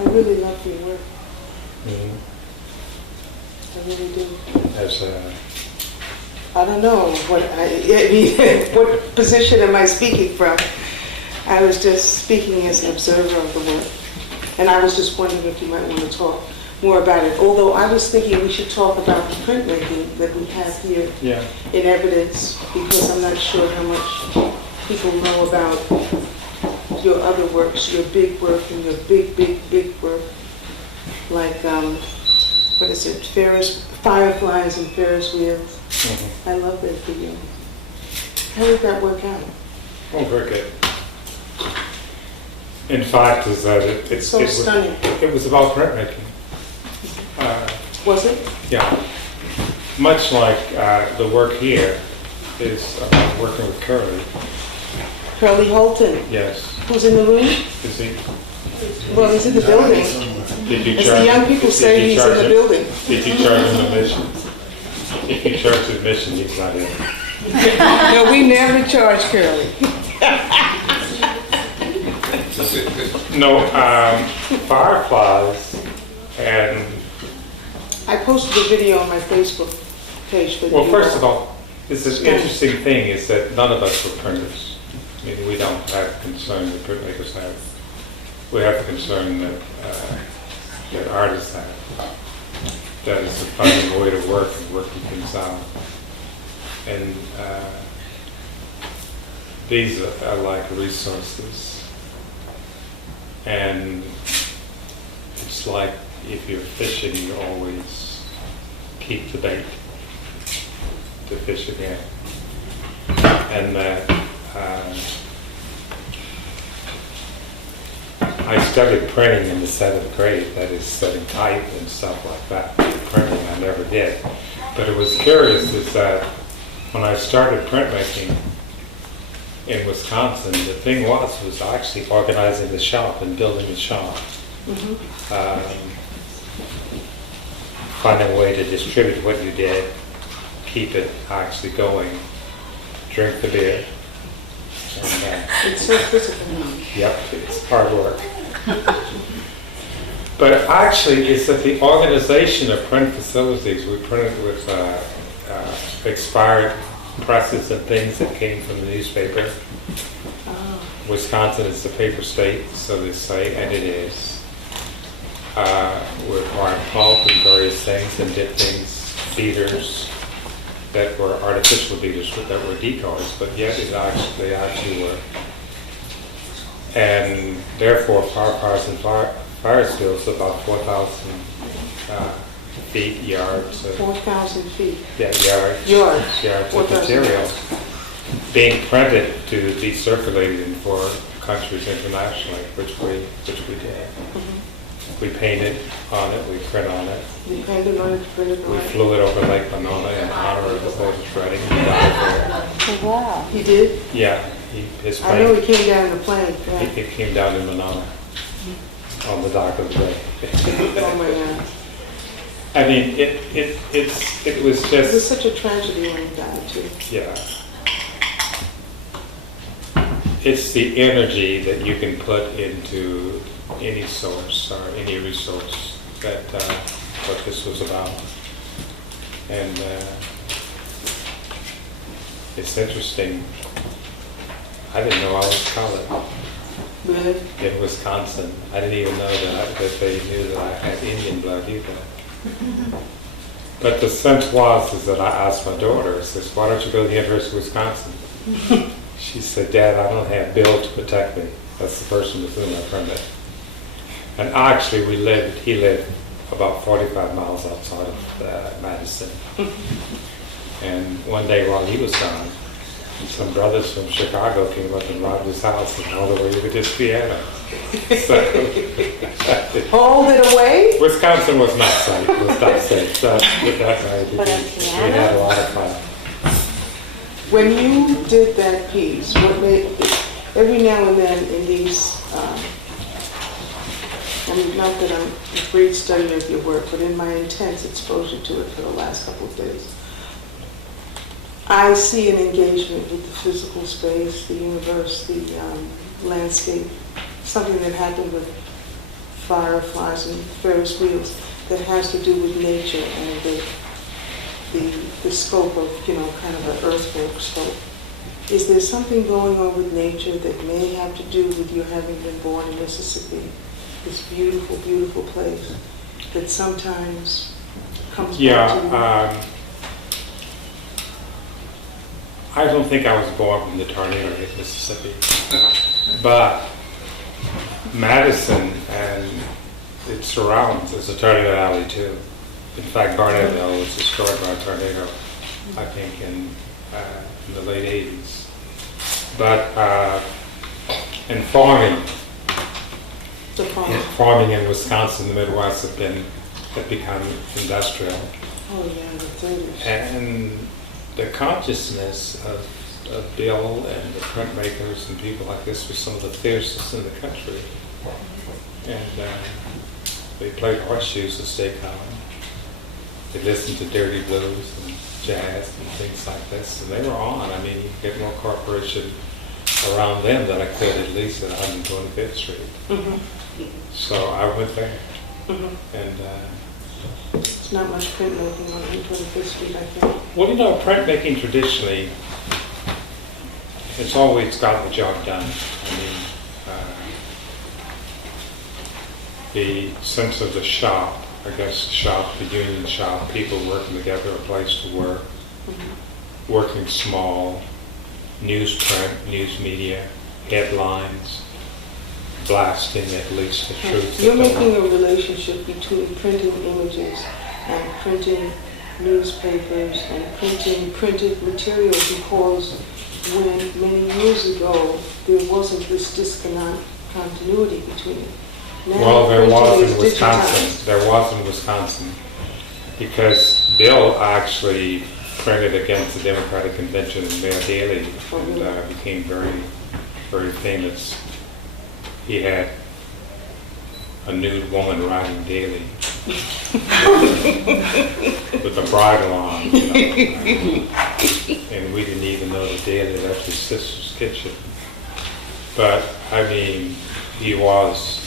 I really love your work. Mm-hmm. I really do. As I don't know what what position am I speaking from? I was just speaking as an observer of the work. And I was just wondering if you might want to talk more about it. Although I was thinking we should talk about the printmaking that we have here in evidence, because I'm not sure how much people know about your other works, your big work and your big, big, big work. Like, what is it, Fireflies and Ferris Wheels. Mm-hmm. I love that video. How did that work out? Oh, very good. In fact, is that it's so stunning. It was about printmaking. Was it? Yeah. Much like the work here is about working with Curlee. Curlee Holton. Yes. Who's in the room? Is he? Well, he's in the building. Did you As charge? the young people say, he's in the building. Did you charge him admission? If you charge admission, he's not in. No, we never charge Curlee. No, Fireflies, and I posted a video on my Facebook page for well, first of all, it's an interesting thing is that none of us were printers. I mean, we don't have the concern that printmakers have. We have the concern that that artists have. That is finding a way to work and working things out. And these are like resources. And it's like if you're fishing, you always keep the bait to fish again. And that I started printing in the 7th grade, that is setting type and stuff like that. Printing I never did. But it was curious is that when I started printmaking in Wisconsin, the thing was actually organizing the shop and building the shop. Mm-hmm. Finding a way to distribute what you did, keep it actually going, drink the beer. And, it's so physical. Yep, it's hard work. But actually, it's that the organization of print facilities, we printed with expired presses and things that came from the newspaper. Oh. Wisconsin is the paper state, so they say, and it is. We acquired pulp and various things and did things, beaters that were artificial beaters that were decoys, but yet they actually were. And therefore, Fireflies and Ferris Wheels about 4,000 feet, yards. 4,000 feet. Yeah, yards. Yards of material being printed to be circulated in 4 countries internationally, which we did. Mm-hmm. We painted on it, we print on it. You painted on it, printed on it. We flew it over Lake Monona in honor of the Polish wedding. Oh, wow. He did? Yeah. His plane, I know he came down in the plane. Yeah. He came down in Monona on the dock of the bay. Oh my God. I mean, it was just... It was such a tragedy when he died, too. Yeah. It's the energy that you can put into any source or any resource that what this was about. And it's interesting. I didn't know I was colored. Really? In Wisconsin. I didn't even know that they knew that I had Indian blood either. But the sense is that I asked my daughter, I says, why don't you go to the University of Wisconsin? She said, Dad, I don't have Bill to protect me. That's the person with whom I printed. And actually he lived about 45 miles outside of Madison. And one day while he was gone, some brothers from Chicago came up and robbed his house and all the way with his piano. So, hold it away? Wisconsin was not safe. It was not safe. We had a lot of fun. When you did that piece, what made, every now and then in these, I mean, not that I'm a great study of your work, but in my intense exposure to it for the last couple of days, I see an engagement with the physical space, the universe, the landscape, something that happened with Flies and Ferris Wheels that has to do with nature and the scope of, kind of an earthwork scope. Is there something going on with nature that may have to do with you having been born in Mississippi, this beautiful, beautiful place that sometimes comes back to you? I don't think I was born when the tornado hit Mississippi, but Madison and its surrounds is a tornado alley too. In fact, Barnettville was destroyed by a tornado, I think, in the late 80s. But in farming in Wisconsin, the Midwest had become industrial. Oh yeah, the 30s. And the consciousness of Bill and the printmakers and people like this were some of the fiercest in the country. And they played horseshoes to stay calm. They listened to dirty blues and jazz and things like this, and they were on. I mean, you get more corporation around them than I could at least at 125th Street. Mm-hmm. So I went there. Mm-hmm. And it's not much printmaking on 125th Street, I think. well, printmaking traditionally, it's always gotten the job done. I mean, the sense of the shop, I guess the shop, the union shop, people working together, a place to work, Mm-hmm. working small, newsprint, news media, headlines, blasting at least the truth. You're making a relationship between printing images and printing newspapers and printing printed material, because when many years ago there wasn't this discontinuity between it. Now Well, there printing was is in Wisconsin. digitized. There was in Wisconsin, because Bill actually printed against the Democratic Convention in Mayor Daley and became very, very famous. He had a nude woman riding daily with a bridle on, and we didn't even know that Daly left his sister's kitchen. But I mean, he was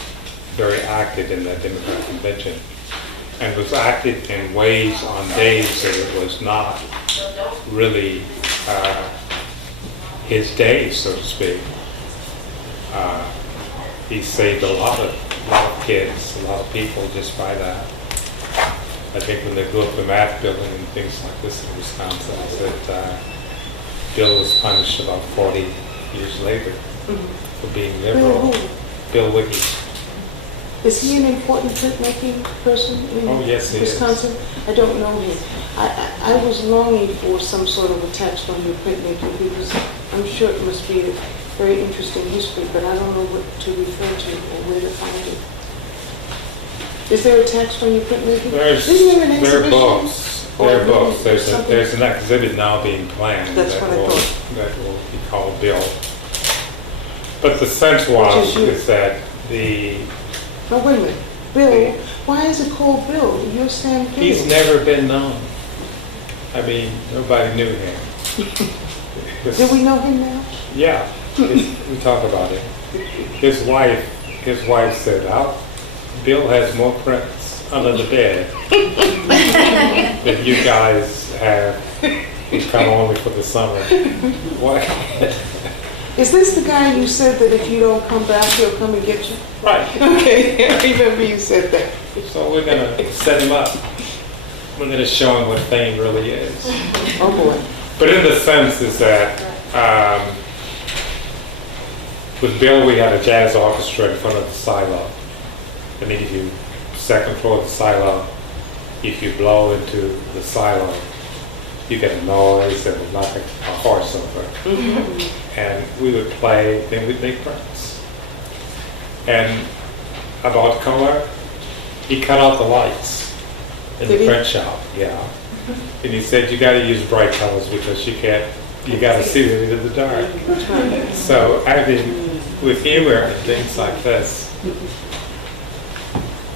very active in that Democratic Convention, and was active in ways on days that it was not really his day, so to speak. He saved a lot of kids, a lot of people just by that. I think when they blew up the math building and things like this in Wisconsin, I said Bill was punished about 40 years later for being liberal. Bill Weege. Is he an important printmaking person in Yes, he Wisconsin? is. I don't know him. I was longing for some sort of a text on your printmaking, because I'm sure it must be a very interesting history, but I don't know what to refer to or where to find it. Is there a text on your printmaking? There are books. There are books. Something? There's an exhibit now being planned That's what I thought. that will be called Bill. But the sense was is that the No, wait a minute. Bill, why is it called Bill? You're Sam Bill. he's never been known. I mean, nobody knew him. Do we know him now? Yeah, we talk about it. His wife said, Bill has more prints under the bed that you guys have. He's come only for the summer. What? Is this the guy you said that if you don't come back, he'll come and get you? Right. Okay, I remember you said that. So we're gonna set him up. We're gonna show him what fame really is. Oh boy. But in the sense is that with Bill, we had a jazz orchestra in front of the silo. I mean, if you second floor of the silo, if you blow into the silo, you get a noise that would knock a horse over. And we would play, then we'd make prints. And about color, he cut out the lights in the print shop, yeah. And he said, you gotta use bright colors because you gotta see it in the dark. So I mean, with humor and things like this,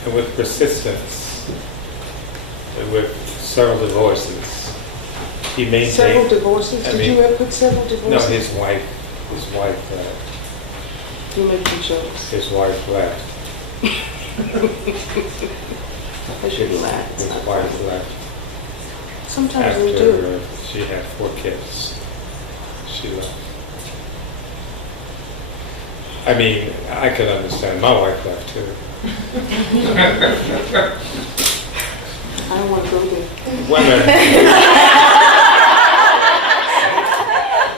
and with persistence, and with several divorces, he maintained... Several divorces? Did you ever put several divorces? No, his wife, you make me jealous. his wife left. I shouldn't laugh. It's His not wife funny. left Sometimes they do. after she had 4 kids. She left. I mean, I can understand. My wife left too. I don't want to go there. Women.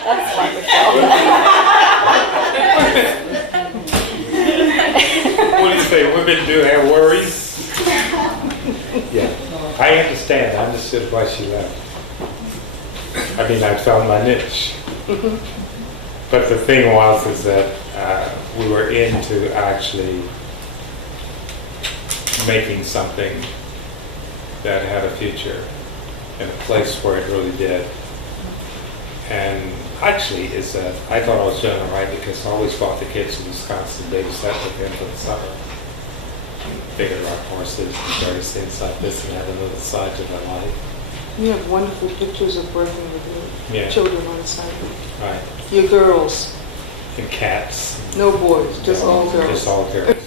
That's fine, Michelle. What do you say? Women do have worries? Yeah. I understand. I understood why she left. I mean, I found my niche. But the thing was is that we were into actually making something that had a future in a place where it really did. And actually is that I thought I was doing it right because I always brought the kids to Wisconsin, babysat with them for the summer. Figured out horses and various things like this and had another side to my life. You have wonderful pictures of working with your Yeah. children on site. Right. Your girls, And cats. no boys, just all girls. Just all girls.